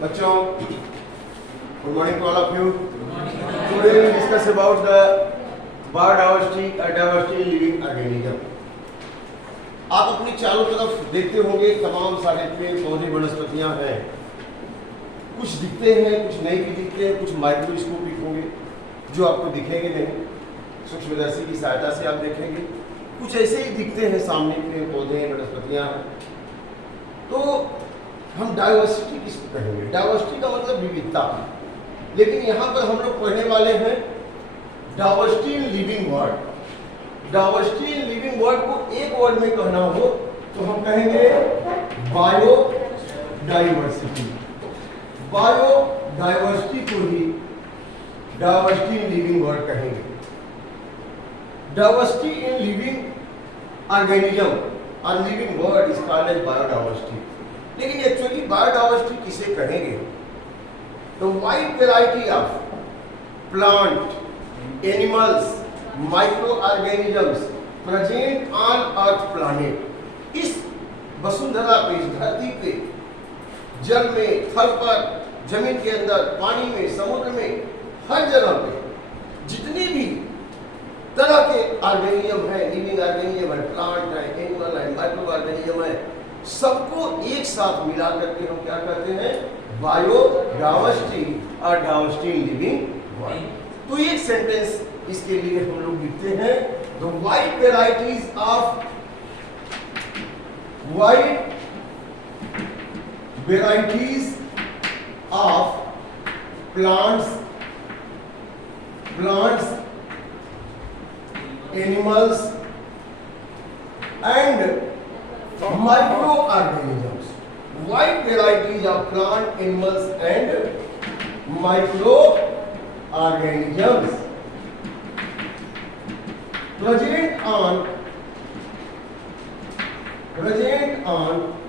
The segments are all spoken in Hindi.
बच्चों, good morning to all of you. Today we will discuss about the biodiversity and diversity in living organism. आप अपनी चारों तरफ देखते होंगे तमाम सारे पेड़ पौधे वनस्पतियां हैं। कुछ दिखते हैं, कुछ नहीं भी दिखते हैं, कुछ माइक्रोस्कोपिक होंगे जो आपको दिखेंगे नहीं, सूक्ष्मदर्शी की सहायता से आप देखेंगे। कुछ ऐसे ही दिखते हैं सामने पेड़ पौधे वनस्पतियां हैं। तो हम डाइवर्सिटी किसको कहेंगे? डाइवर्सिटी का मतलब विविधता, लेकिन यहाँ पर हम लोग पढ़ने वाले हैं diversity in living word. Diversity in living word को एक वर्ड में कहना हो तो हम कहेंगे बायोडाइवर्सिटी। बायोडाइवर्सिटी को ही डाइवर्सिटी इन लिविंग वर्ड कहेंगे। डाइवर्सिटी इन लिविंग ऑर्गेनिज्म और living world is called as biodiversity. लेकिन एक्चुअली बायोडाइवर्सिटी किसे कहेंगे? तो wide variety of plant, animals, micro organisms present on earth planet. इस वसुंधरा पे, इस धरती पे, जल में, थल पर, जमीन के अंदर, पानी में, समुद्र में, हर जगह पे जितनी भी तरह के ऑर्गेनिज्म है, लिविंग ऑर्गेनिज्म है, प्लांट है, एनिमल है, माइक्रो ऑर्गेनिज्म है, सबको एक साथ मिला करके हम क्या करते हैं? बायोडाइवर्सिटी और डाइवर्सिटी इन लिविंग वर्ड। तो एक सेंटेंस इसके लिए हम लोग लिखते हैं, the wide varieties of plants, animals and microorganisms. Wide varieties of plant, animals and microorganisms present on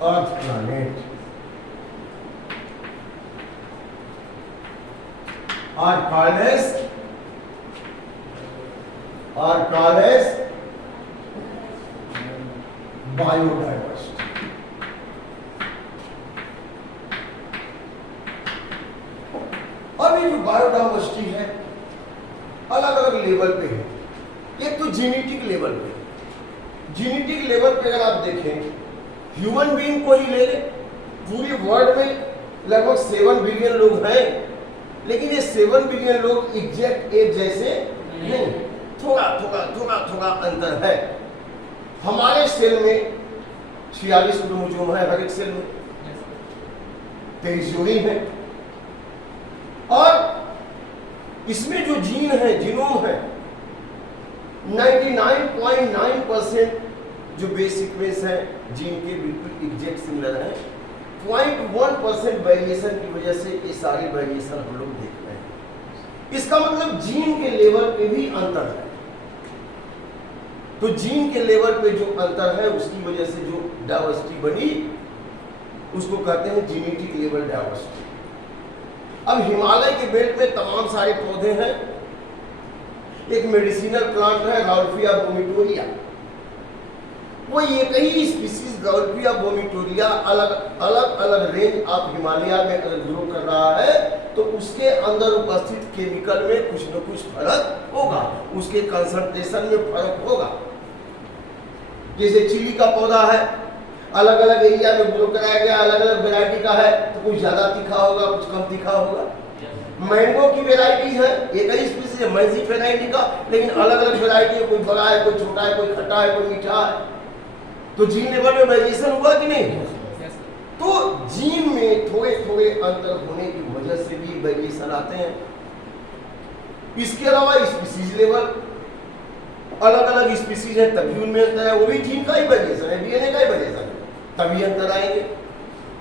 Earth planet are called as biodiversity. अब ये जो बायोडाइवर्सिटी है अलग अलग लेवल पे है। एक तो जीनेटिक लेवल पे, जीनेटिक लेवल पे अगर आप देखें, ह्यूमन बीइंग को ही ले लें, पूरे वर्ल्ड में लगभग 7 बिलियन लोग हैं, लेकिन ये 7 बिलियन लोग एग्जैक्ट एक जैसे नहीं, थोड़ा अंतर है। हमारे सेल में 46 क्रोमोसोम है, हर एक सेल में 23 जोड़ी है, और इसमें जो जीन है, जीनोम है, 99.9% जो बेस सीक्वेंस है जीन के बिल्कुल एग्जैक्ट सिमिलर है। 0.1% वेरिएशन की वजह से ये सारे वेरिएशन हम लोग देख रहे हैं। इसका मतलब जीन के लेवल पे भी अंतर है। तो जीन के लेवल पे जो अंतर है उसकी वजह से जो डाइवर्सिटी बनी उसको कहते हैं जीनेटिक लेवल डाइवर्सिटी। अब हिमालय के बेल्ट में तमाम सारे पौधे हैं। एक मेडिसिनल प्लांट है राउल्फिया वोमिटोरिया, वो एक ही स्पीसीज राउल्फिया वोमिटोरिया अलग रेंज ऑफ हिमालय में अगर ग्रो कर रहा है तो उसके अंदर उपस्थित केमिकल में कुछ न कुछ फर्क होगा, उसके कंसंट्रेशन में फर्क होगा। जैसे चिली का पौधा है, अलग अलग एरिया में ग्रो कराया गया, अलग अलग वैरायटी का है, तो कुछ ज्यादा तीखा होगा, कुछ कम तीखा होगा। मैंगो की वैरायटी है, एक ही स्पीसीज है मैजिक वैरायटी का, लेकिन अलग अलग वैरायटी है, कोई बड़ा है, कोई छोटा है, कोई खट्टा है, कोई मीठा है। तो जीन लेवल में वेरिएशन हुआ कि नहीं? तो जीन में थोड़े अंतर होने की वजह से भी वेरिएशन आते हैं। इसके अलावा स्पीसीज लेवल, अलग अलग स्पीसीज है तभी उनमें अंतर है, वो भी जीन का ही वेरिएशन है, डीएनए का ही वेरिएशन है, तभी अंतर आएंगे।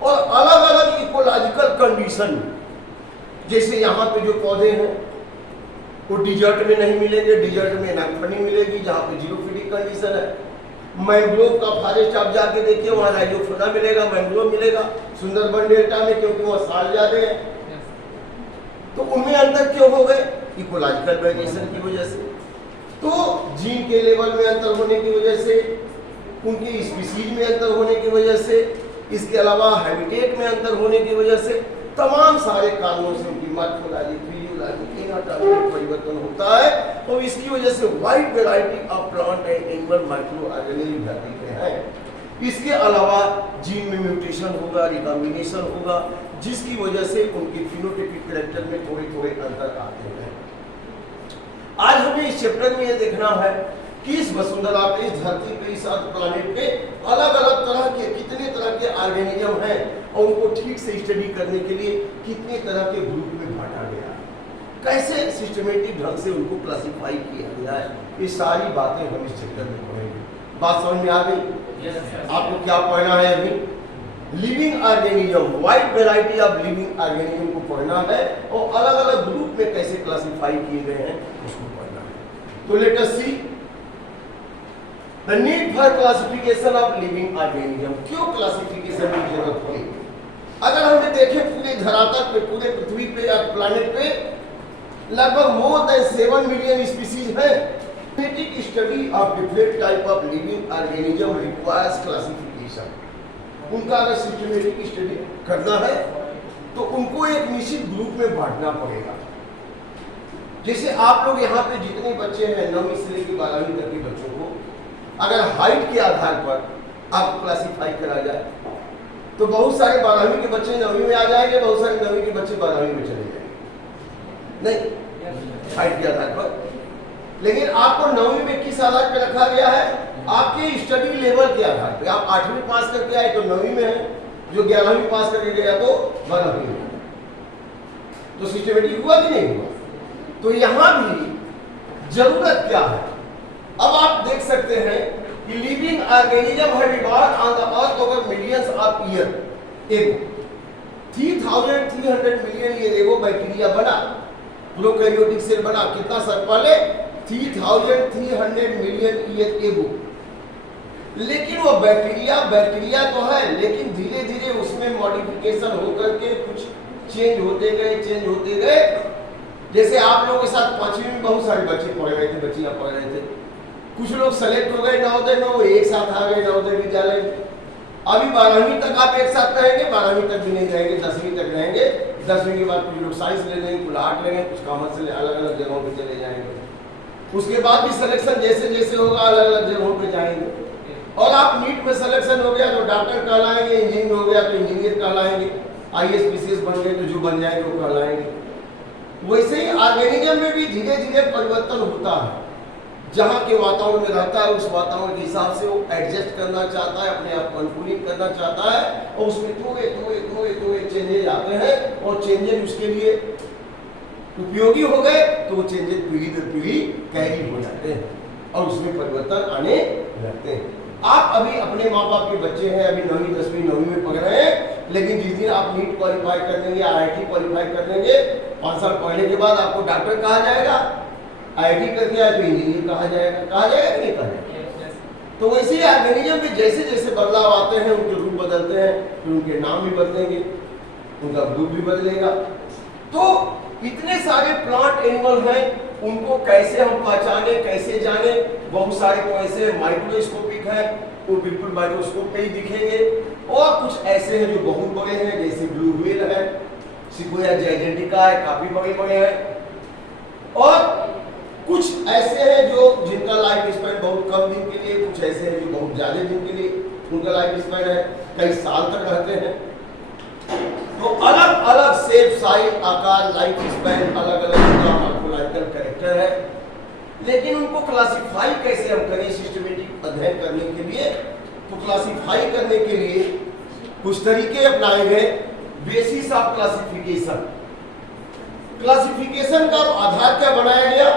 और अलग अलग इकोलॉजिकल कंडीशन, जैसे यहाँ पे जो पौधे हैं वो डिजर्ट में नहीं मिलेंगे, डिजर्ट में एनाफनी मिलेगी जहाँ पे जीरोफिलिक कंडीशन है। मैंग्रोव का फॉरेस्ट आप जाके देखिए, वहाँ राइजोफोना मिलेगा, मैंग्रोव मिलेगा। सुंदरबन डेल्टा में क्योंकि वहाँ साल ज्यादा है, तो उनमें अंतर क्यों हो गए? इकोलॉजिकल वेरिएशन की वजह से। तो जीन के लेवल में अंतर होने की वजह से, उनकी स्पीसीज में अंतर होने की वजह से, इसके अलावा हैबिटेट में अंतर होने की वजह से तमाम सारे कारणों से उनकी मॉर्फोलॉजी, फिजियोलॉजी, एनाटॉमी में परिवर्तन होता है और इसकी वजह से wide variety of plant and animal micro organism धरती पे हैं। इसके अलावा जीन में म्यूटेशन होगा, रिकॉम्बिनेशन होगा, जिसकी वजह से उनके फिनोटाइपिक कैरेक्टर में थोड़े थोड़े अंतर आते हैं। आज हमें इस चैप्टर में ये देखना है कि इस वसुंधरा पे, इस धरती पे, इस अर्थ प्लानेट पे अलग अलग तरह के कितने तरह के ऑर्गेनिज्म हैं और उनको ठीक से स्टडी करने के लिए कितने तरह के ग्रुप में बांटा गया है, कैसे सिस्टमेटिक ढंग से उनको क्लासिफाई किया गया है। ये सारी बातें हम इस चैप्टर में पढ़ेंगे। बात समझ में आ गई? आपको क्या पढ़ना है अभी? Living organism, wide variety of living organism को पढ़ना है और अलग अलग ग्रुप में कैसे क्लासिफाई किए गए हैं उसको पढ़ना है। तो let us see the need for classification of living organism. क्यों क्लासिफिकेशन की जरूरत पड़ी? अगर हमने देखे पूरे धरातल पे, पूरे पृथ्वी पे या प्लैनेट पे लगभग मोर देन 7 मिलियन स्पीसीज है। Systematic study of different type of living organism requires classification. उनका अगर सिस्टमैटिक स्टडी करना है तो उनको एक निश्चित ग्रुप में बांटना पड़ेगा। जैसे आप लोग यहाँ पे जितने बच्चे हैं 9वीं से लेकर 12वीं तक के बच्चों को अगर हाइट के आधार पर आप क्लासिफाई करा जाए तो बहुत सारे 12वीं के बच्चे 9वीं में आ जाएंगे, बहुत सारे 9वीं के बच्चे 12वीं में चले जाएंगे, नहीं हाइट के आधार पर। लेकिन आपको 9वीं में किस आधार पर रखा गया है? आपके स्टडी लेवल के आधार पर। आप 8वीं पास करके आए तो 9वीं में है, जो 11वीं पास करके गया तो 12वीं में। तो सिस्टमेटिक हुआ कि नहीं हुआ? तो यहां भी जरूरत क्या है? अब आप देख सकते हैं कि living organism have evolved on the earth over millions of year ago. 3300 million year ago bacteria बना, प्रोकैरियोटिक सेल बना। कितना साल पहले? 3300 मिलियन ईयर एगो। लेकिन वो बैक्टीरिया तो है, लेकिन धीरे धीरे उसमें मॉडिफिकेशन होकर के कुछ चेंज होते गए। जैसे आप लोगों के साथ 5वीं में बहुत सारे बच्चे पढ़ रहे थे, बच्चियां पढ़ रहे थे। कुछ लोग सेलेक्ट हो गए नवोदय में, वो एक साथ आ गए नवोदय विद्यालय। अभी 12वीं तक आप एक साथ रहेंगे, 12वीं तक भी नहीं रहेंगे, 10वीं तक रहेंगे। 10वीं के बाद कुछ लोग साइंस ले लेंगे, कुछ आर्ट लेंगे, कुछ कॉमर्स ले, अलग अलग जगहों पे चले जाएंगे। उसके बाद भी सिलेक्शन जैसे जैसे होगा अलग अलग जगहों पे जाएंगे। और आप नीट में सिलेक्शन हो गया तो डॉक्टर कहलाएंगे, इंजीनियर हो गया तो इंजीनियर कहलाएंगे, IAS PCS बन गए तो जो बन जाएंगे वो कहलाएंगे। वैसे ही ऑर्गेनिज्म में भी धीरे धीरे परिवर्तन होता है। जहाँ के वातावरण में रहता है उस वातावरण के हिसाब से वो एडजस्ट करना चाहता है, अपने आप को अनुकूलित करना चाहता है और उसमें थोड़े चेंजेज आते हैं और चेंजेज उसके लिए उपयोगी हो गए तो वो चेंजेज पीढ़ी दर पीढ़ी कैरी हो जाते हैं और उसमें परिवर्तन आने लगते हैं। आप अभी अपने माँ बाप के बच्चे हैं, अभी 9वीं 10वीं 9वीं में पढ़ रहे हैं, लेकिन जिस दिन आप नीट क्वालिफाई कर लेंगे, IIT क्वालिफाई कर लेंगे, 5 साल पढ़ने के बाद आपको डॉक्टर कहा जाएगा, IIT करके आए तो इंजीनियर कहा जाएगा कि नहीं कहा जाएगा? तो वैसे ही ऑर्गेनिज्म में जैसे जैसे बदलाव आते हैं, उनके रूप बदलते हैं, फिर उनके नाम भी बदलेंगे, उनका ग्रुप भी बदलेगा। तो इतने सारे प्लांट एनिमल हैं, उनको कैसे हम पहचाने, कैसे जाने? बहुत सारे तो ऐसे माइक्रोस्कोपिक है, वो बिल्कुल माइक्रोस्कोप पे ही दिखेंगे, और कुछ ऐसे हैं जो बहुत बड़े हैं, जैसे ब्लू व्हेल है, सिक्वोया जायजेंटिका है, काफी बड़े बड़े हैं। और कुछ ऐसे हैं जो जिनका लाइफ स्पैन बहुत कम दिन के लिए, कुछ ऐसे हैं जो बहुत ज्यादा दिन के लिए उनका लाइफ स्पैन है, कई साल तक रहते हैं। तो अलग अलग शेप, साइज, आकार, लाइफ स्पैन, अलग अलग मॉर्फोलॉजिकल कैरेक्टर है। लेकिन उनको क्लासिफाई कैसे हम करें सिस्टमेटिक अध्ययन करने के लिए? तो क्लासिफाई करने के लिए कुछ तरीके अपनाए गए। Basis of classification. क्लासिफिकेशन का आधार क्या बनाया गया?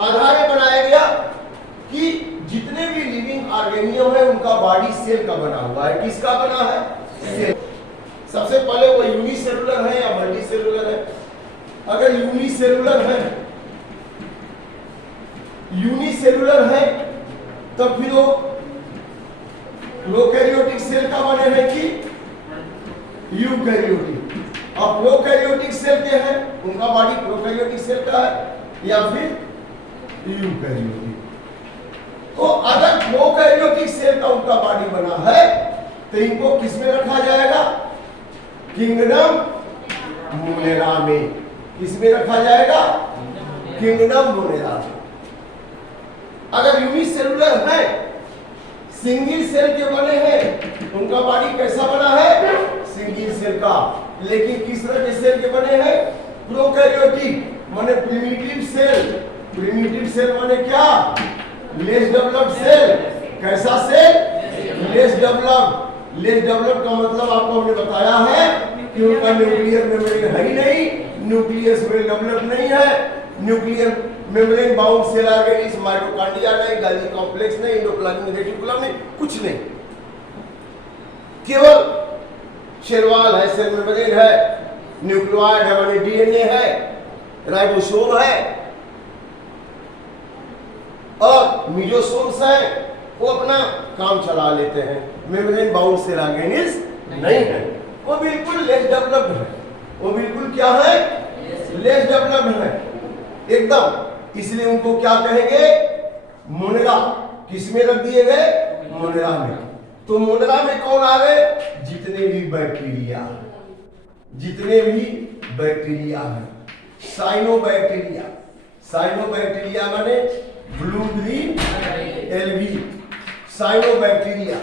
आधार ये बनाया गया कि जितने भी लिविंग ऑर्गेनिज्म है उनका बॉडी सेल का बना हुआ है। किसका बना है? सेल। सबसे पहले वो यूनिसेलुलर है या मल्टीसेलुलर है? अगर यूनिसेलुलर है तब फिर वो प्रोकैरियोटिक सेल का बने हैं कि यूकैरियोटिक। और प्रोकैरियोटिक सेल के हैं, उनका बॉडी प्रोकैरियोटिक सेल का है या फिर यूकैरियोटिक। तो अगर प्रोकैरियोटिक सेल का उनका बॉडी बना है तो इनको किस में रखा जाएगा? किंगडम मोनेरा में। किसमें रखा जाएगा? किंगडम मोनेरा में। अगर यूनिसेलुलर है, सिंगल सेल के बने हैं, उनका बॉडी कैसा बना है? सिंगल सेल का। लेकिन किस तरह के सेल के बने हैं? प्रोकैरियोटिक माने प्रिमिटिव सेल। प्रिमिटिव सेल माने क्या? Less developed cell. कैसा cell? Less developed. Less developed का मतलब आपको हमने बताया है कि उनका न्यूक्लियर मेम्ब्रेन है ही नहीं, न्यूक्लियस वेल डेवलप्ड नहीं है, nuclear membrane bound cell organism, mitochondria नहीं, गोल्गी कॉम्प्लेक्स नहीं, एंडोप्लाज्मिक रेटिकुलम नहीं, कुछ नहीं। केवल सेल वॉल है, सेल मेम्ब्रेन है, न्यूक्लियोइड है माने डीएनए है, राइबोसोम है और मीजोसोम्स है, वो अपना काम चला लेते हैं। मेम्ब्रेन बाउंड सेल ऑर्गेनिज्म नहीं है, वो बिल्कुल लेस डेवलप्ड है। वो बिल्कुल क्या है? लेस डेवलप्ड है एकदम। इसलिए उनको क्या कहेंगे? मोनेरा। किसमें रख दिए गए? मोनेरा में। तो मोनेरा में कौन आ गए? जितने भी बैक्टीरिया, जितने भी बैक्टीरिया हैं, साइनोबैक्टीरिया। साइनोबैक्टीरिया माने blue green algae, cyanobacteria,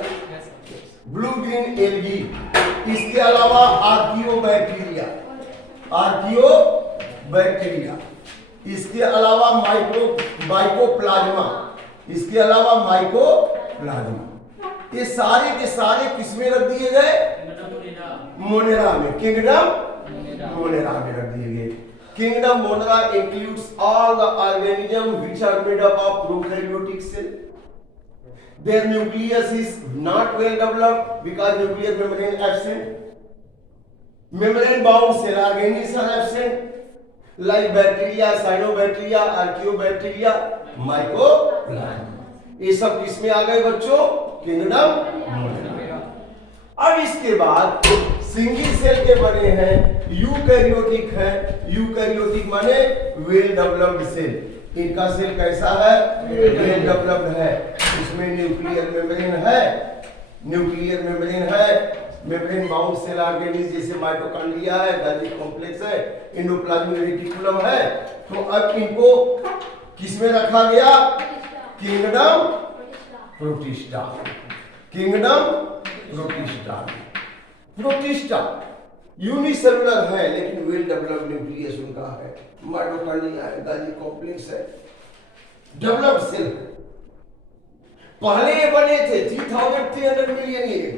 blue green algae. इसके अलावा आर्कियोबैक्टीरिया, आर्कियोबैक्टीरिया। इसके अलावा माइकोप्लाज्मा, इसके अलावा माइकोप्लाज्मा। ये सारे के सारे किसमें रख दिए गए? मोनेरा में, किंगडम मोनेरा में रख दिए गए। Kingdom Monera includes all the organism which are made up of prokaryotic cell. Their nucleus is not well developed because nuclear membrane absent. Membrane bound cell organisms are absent like bacteria, cyanobacteria, archaeobacteria, mycoplasma. ये सब किसमें आ गए बच्चों? Kingdom Monera. अब इसके बाद सिंगल सेल के बने हैं, यूकैरियोटिक है। यूकैरियोटिक माने वेल डेवलप्ड सेल। इनका सेल कैसा है? वेल डेवलप्ड है। इसमें न्यूक्लियर मेम्ब्रेन है, न्यूक्लियर मेम्ब्रेन है, मेम्ब्रेन बाउंड सेल ऑर्गेनिज्म जैसे माइटोकॉन्ड्रिया है, गोल्गी कॉम्प्लेक्स है, एंडोप्लाज्मिक रेटिकुलम है। तो अब इनको किसमें रखा गया? Kingdom protista. Kingdom protista. Protista unicellular है लेकिन वेल डेवलप्ड न्यूक्लियस उनका है, माइटोकॉन्ड्रिया है, गोल्गी कॉम्प्लेक्स है, डेवलप्ड सेल। पहले ये बने थे 3300 मिलियन ईयर,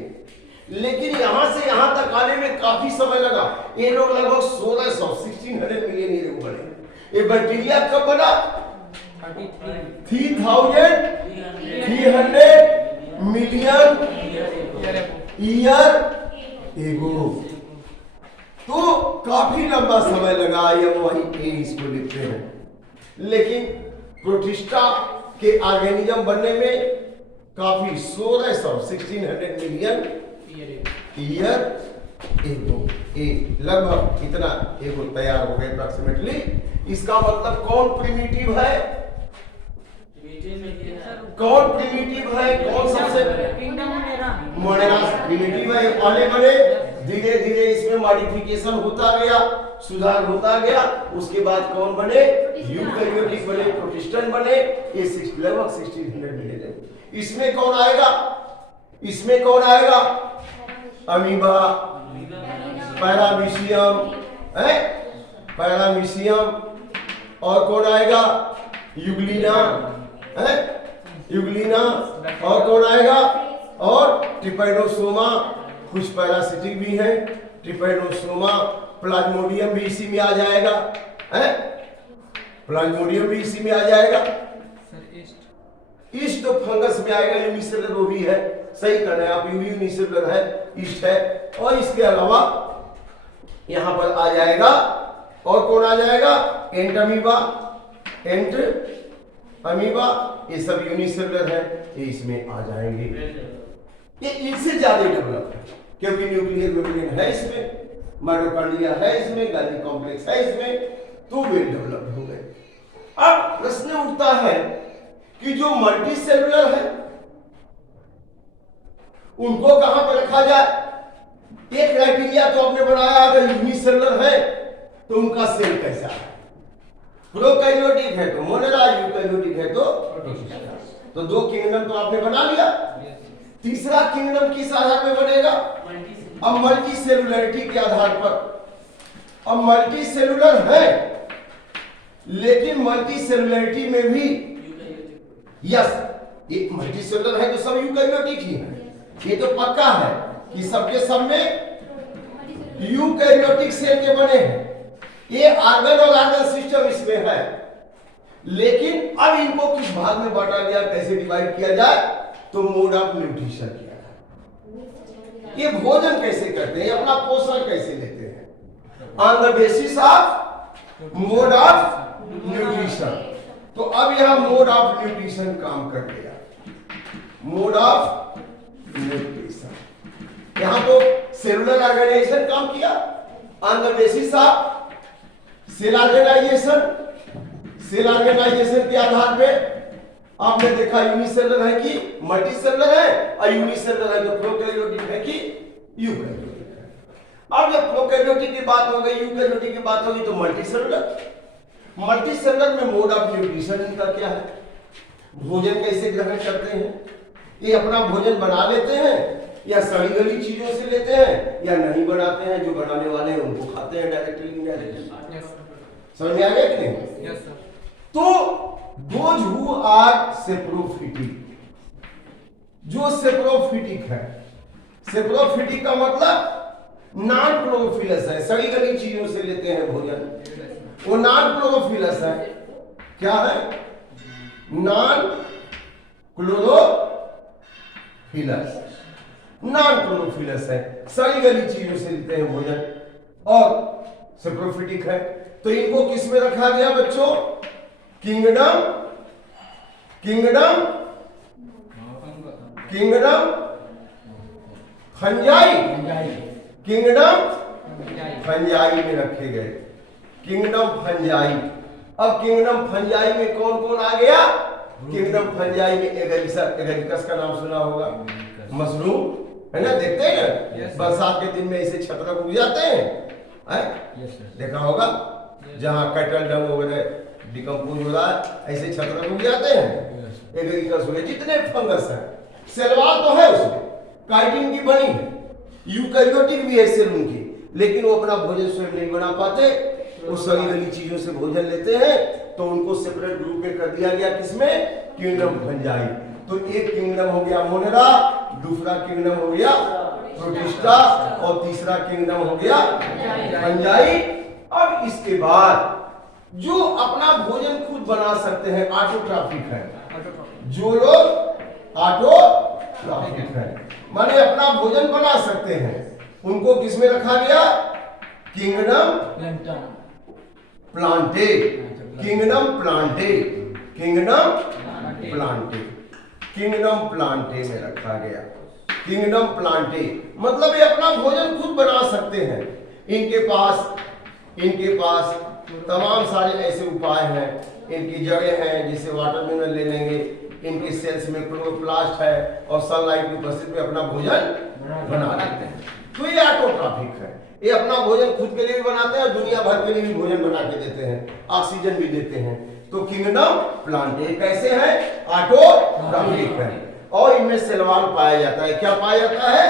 लेकिन यहां से यहां तक आने में काफी समय लगा। ये लोग लगभग 1600 मिलियन ईयर को बने। ये बैक्टीरिया कब बना? 3300 मिलियन ईयर एगो। तो काफी लंबा समय लगा, ये वही इसको लिखते हैं। लेकिन प्रोटिस्टा के ऑर्गेनिज्म बनने में काफी 1600 मिलियन ईयर एगो, लगभग इतना एगो तैयार हो गए अप्रोक्सीमेटली। इसका मतलब कौन प्रिमिटिव है? कौन प्रिमिटिव है? कौन सबसे? मोनेरा प्रिमिटिव है। पहले बने, धीरे धीरे इसमें मॉडिफिकेशन होता गया, सुधार होता गया। उसके बाद कौन बने? यूकैरियोटिक बने, प्रोटिस्टन बने। ये लगभग 1600 मिलियन। इसमें कौन आएगा? इसमें कौन आएगा? अमीबा, पैरामीशियम है, पैरामीशियम। और कौन आएगा? यूग्लिना है, यूग्लिना। और कौन आएगा? और ट्रिपैनोसोमा। कुछ पैरासिटिक भी है, ट्रिपैनोसोमा। प्लाज्मोडियम भी इसी में आ जाएगा है, प्लाज्मोडियम भी इसी में आ जाएगा। ईस्ट तो फंगस में आएगा, यूनिसेलुलर वो भी है, सही कर रहे हैं आप, यूनिसेलुलर है, ईस्ट है। और इसके अलावा यहां पर आ जाएगा, और कौन आ जाएगा? एंट अमीबा, एंट अमीबा। ये सब यूनिसेलुलर है, ये इसमें आ जाएंगे। ये इनसे ज्यादा डेवलप है क्योंकि न्यूक्लियर मेम्ब्रेन है इसमें, माइटोकॉन्ड्रिया है इसमें, गोल्गी कॉम्प्लेक्स है इसमें, तो वेल डेवलप्ड हो गए। अब प्रश्न उठता है कि जो मल्टी सेलुलर है उनको कहां पर रखा जाए? एक क्राइटेरिया तो आपने बनाया, अगर यूनिसेलुलर है तो उनका सेल कैसा है? प्रोकैरियोटिक है तो मोनेरा, यूकैरियोटिक है तो दो किंगडम तो आपने बना लिया। तीसरा किंगडम किस आधार पे बनेगा? अब मल्टी सेलुलरिटी के आधार पर। अब मल्टी सेलुलर है, लेकिन मल्टी सेलुलरिटी में भी यस, एक मल्टी सेलुलर है तो सब यूकैरियोटिक ही है, ये तो पक्का है कि सबके सब में यूकैरियोटिक सेल के बने हैं। ये ऑर्गन और ऑर्गन सिस्टम इसमें है, लेकिन अब इनको किस भाग में बांटा गया, कैसे डिवाइड किया जाए? तो मोड ऑफ न्यूट्रिशन किया जाए। ये भोजन कैसे करते हैं, अपना पोषण कैसे लेते हैं? On the basis of mode of nutrition. तो अब यहां मोड ऑफ न्यूट्रिशन काम कर गया, मोड ऑफ न्यूट्रिशन। यहां तो सेलुलर ऑर्गेनाइजेशन काम किया on the basis of cell organisation. Cell organisation के आधार पे आपने देखा यूनिसेलुलर है कि मल्टीसेलुलर है, और यूनिसेलुलर है तो प्रोकैरियोटिक है कि यूकैरियोटिक है। अब जब प्रोकैरियोटिक की बात हो गई, यूकैरियोटिक की बात होगी, तो मल्टीसेलुलर। मल्टीसेलुलर में मोड ऑफ न्यूट्रिशन इनका क्या है? भोजन कैसे ग्रहण करते हैं? ये अपना भोजन बना लेते हैं या सड़ी गली चीजों से लेते हैं, या नहीं बनाते हैं, जो बनाने वाले हैं उनको खाते हैं डायरेक्टली इनडायरेक्टली। समझ में आ गया कि नहीं? Yes sir. तो those who are सेप्रोफिटिक, जो सेप्रोफिटिक है, सेप्रोफिटिक का मतलब नॉन क्लोरोफिलस है, सड़ी गली चीजों से लेते हैं भोजन, वो नॉन क्लोरोफिलस है। क्या है? नॉन क्लोरोफिलस, नॉन क्लोरोफिलस है, सड़ी गली चीजों से लेते हैं भोजन, और सेप्रोफिटिक है। तो इनको किस में रखा गया बच्चों? Kingdom, kingdom, kingdom fungi, kingdom fungi में रखे गए, किंगडम फंजाई। अब किंगडम फंजाई में कौन कौन आ गया? किंगडम फंजाई में एगरिकस का नाम सुना होगा, मशरूम है ना, देखते हैं ना बरसात के दिन में ऐसे छत्रक उग जाते हैं, देखा होगा, जहां कैटल डंग वगैरह डिकम्पोज हो रहा है, ऐसे छत्रक उग जाते हैं, एगरिकस हो गए। जितने फंगस है, सेलवाल तो है उसमें, काइटिन की बनी है, यूकैरियोटिक भी है सेल उनकी, लेकिन वो अपना भोजन स्वयं नहीं बना पाते, वो सड़ी गली चीजों से भोजन लेते हैं, तो उनको सेपरेट ग्रुप में कर दिया गया, किसमें? Kingdom fungi. तो एक किंगडम हो गया मोनेरा, दूसरा किंगडम हो गया प्रोटिस्टा, और तीसरा किंगडम हो गया फंजाई। अब इसके बाद जो अपना भोजन खुद बना सकते हैं, ऑटोट्रॉफिक है। जो लोग ऑटोट्रॉफिक है, माने अपना भोजन बना सकते हैं, उनको किस में रखा गया? Kingdom Plantae, kingdom Plantae, kingdom Plantae, kingdom Plantae में रखा गया। किंगडम प्लांटे मतलब ये अपना भोजन खुद बना सकते हैं। इनके पास तमाम सारे ऐसे उपाय हैं, इनकी जड़ें हैं, जैसे वाटर मिनरल ले लेंगे, इनके सेल्स में क्लोरोप्लास्ट है, और सनलाइट की उपस्थिति में अपना भोजन बना लेते हैं। तो ये ऑटोट्रॉफिक है, ये अपना भोजन खुद के लिए भी बनाते हैं, दुनिया भर के लिए भी भोजन बना के देते हैं, ऑक्सीजन भी देते हैं। तो किंगडम प्लांटे कैसे है? ऑटोट्रॉफिक है, और इनमें सेलवाल पाया जाता है। क्या पाया जाता है?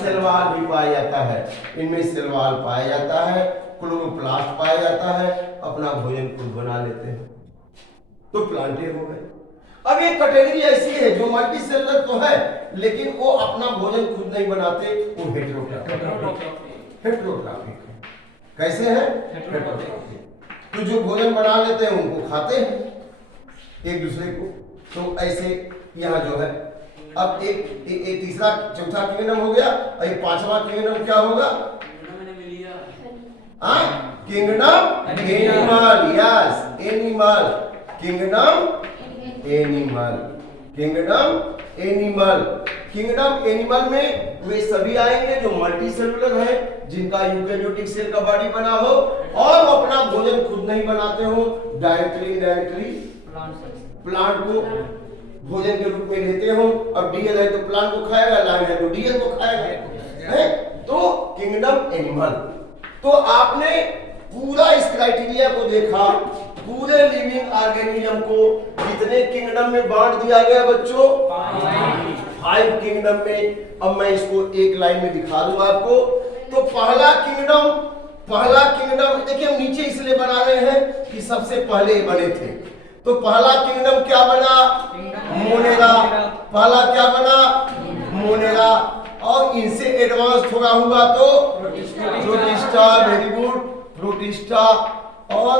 सेलवाल भी पाया जाता है, इनमें सेलवाल पाया जाता है, क्लोरोप्लास्ट पाया जाता है, अपना भोजन खुद बना लेते हैं, तो प्लांटे हो गए। अब ये कैटेगरी ऐसी है जो मल्टी सेलुलर तो है, लेकिन वो अपना भोजन खुद नहीं बनाते, वो हेटेरोट्रॉफिक है। कैसे है? हेटेरोट्रॉफिक। तो जो भोजन बना लेते हैं उनको खाते हैं एक दूसरे को। तो ऐसे यहाँ जो है, अब एक तीसरा चौथा किंगडम हो गया, और एक पांचवा किंगडम क्या होगा? Kingdom animal, yes animal, kingdom animal, kingdom animal. Kingdom animal में वे सभी आएंगे जो मल्टी सेलुलर है, जिनका यूकैरियोटिक सेल का बॉडी बना हो, और वो अपना भोजन खुद नहीं बनाते हो, डायरेक्टली इनडायरेक्टली प्लांट को भोजन के रूप में लेते हो। अब डीएल है तो प्लांट को खाएगा, लाइन है तो डीएल को खाएगा, है? तो किंगडम एनिमल। तो आपने पूरा इस क्राइटेरिया को देखा, पूरे लिविंग ऑर्गेनिज्म को कितने किंगडम में बांट दिया गया बच्चों? 5 किंगडम में। अब मैं इसको एक लाइन में दिखा दूंगा आपको। तो पहला किंगडम देखिए, हम नीचे इसलिए बना रहे हैं कि सबसे पहले बने थे। तो पहला किंगडम क्या बना? मोनेरा। पहला क्या बना? मोनेरा। और इनसे एडवांस थोड़ा हुआ तो प्रोटिस्टा। Very good, protista. और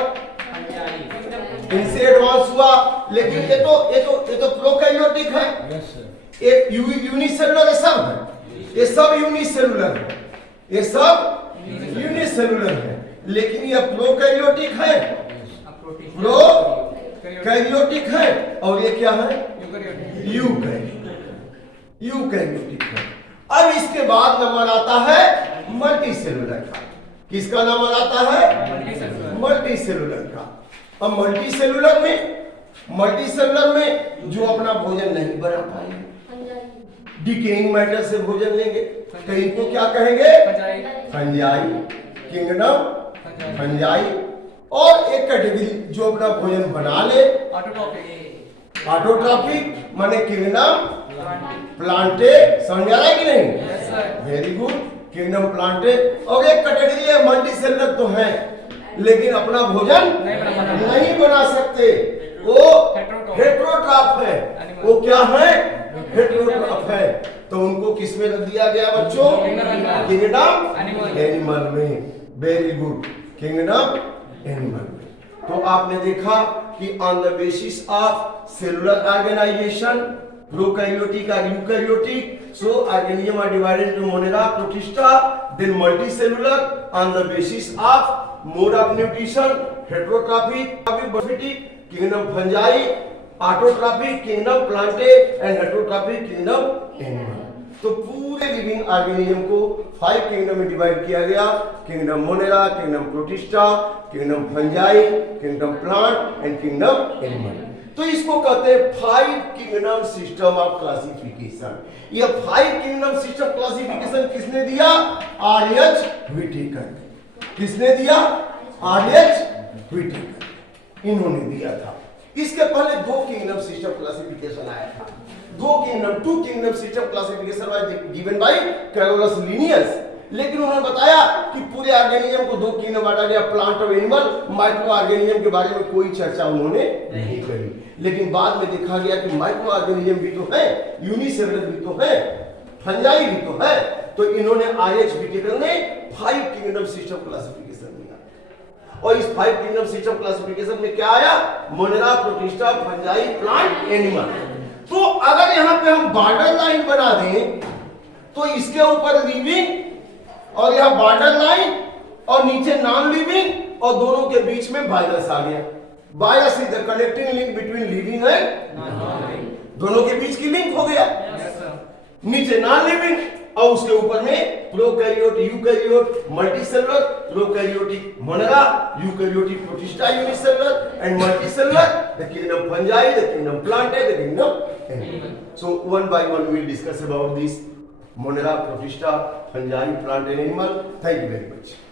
इनसे एडवांस हुआ, लेकिन ये तो प्रोकैरियोटिक है। एक यूनिसेलुलर सब है, ये सब यूनिसेलुलर है, ये सब यूनिसेलुलर है, लेकिन ये प्रोकैरियोटिक है, प्रोकैरियोटिक है। और ये क्या है? यूकैरियोटिक है। अब इसके बाद नंबर आता है मल्टीसेलुलर का। किसका नंबर आता है? मल्टीसेलुलर का। अब मल्टीसेलुलर में जो अपना भोजन नहीं बना पाएंगे, डिकेइंग मैटर से भोजन लेंगे, तो इनको क्या कहेंगे? Fungi kingdom, fungi. और एक कैटेगरी जो अपना भोजन बना ले, ऑटोट्रॉफिक माने किंगडम प्लांटे। समझ आ रहा है कि नहीं? Very good, kingdom Plantae. और एक कैटेगरी है मल्टीसेलुलर, तो है लेकिन अपना भोजन नहीं बना सकते, वो हेटेरोट्रॉफ है। वो क्या है? हेटेरोट्रॉफ है। तो उनको किस में रख दिया गया बच्चों? किंगडम एनिमल में। वेरी गुड, किंगडम एनिमल में। तो आपने देखा कि on the basis of cellular organisation, prokaryotic और eukaryotic, so organism are divided into monera, protista, then multicellular on the basis of mode of nutrition, heterotrophic, parasitic, kingdom fungi, autotrophic, kingdom plantae and heterotrophic, kingdom animal। तो पूरे लिविंग ऑर्गेनिज्म को 5 किंगडम में डिवाइड किया गया। Kingdom Monera, kingdom protista, kingdom fungi, kingdom plant and kingdom animal. तो इसको कहते हैं 5 किंगडम सिस्टम ऑफ क्लासिफिकेशन। ये 5 किंगडम सिस्टम क्लासिफिकेशन किसने दिया? आर.एच. व्हिटेकर। किसने दिया? आर.एच. व्हिटेकर, इन्होंने दिया था। इसके पहले 2 किंगडम सिस्टम क्लासिफिकेशन आया था। 2 kingdom system classification was given by Carolus Linnaeus. लेकिन उन्होंने बताया कि पूरे ऑर्गेनिज्म को 2 किंगडम बांटा गया, प्लांट और एनिमल। माइक्रो ऑर्गेनिज्म के बारे में कोई चर्चा उन्होंने नहीं करी। लेकिन बाद में देखा गया कि माइक्रो ऑर्गेनिज्म भी तो है, यूनिसेलुलर भी तो है, फंजाई भी तो है। तो इन्होंने आर.एच. व्हिटेकर ने 5 किंगडम सिस्टम क्लासिफिकेशन दिया। और इस 5 किंगडम सिस्टम क्लासिफिकेशन में क्या आया? Monera, protista, fungi, plant, animal. तो अगर यहां पे हम बॉर्डर लाइन बना दें तो इसके ऊपर लिविंग और यह बॉर्डर लाइन और नीचे नॉन लिविंग, और दोनों के बीच में वायरस आ गया। Virus is the connecting link between living and दोनों के बीच की लिंक हो गया। नीचे नॉन लिविंग और उसके ऊपर में prokaryote, eukaryote, multicellular, prokaryotic Monera, eukaryotic protista unicellular and multicellular, the kingdom fungi, the kingdom Plantae, the kingdom animal. So one by one we will discuss about this monera, protista, fungi, plant and animal. Thank you very much.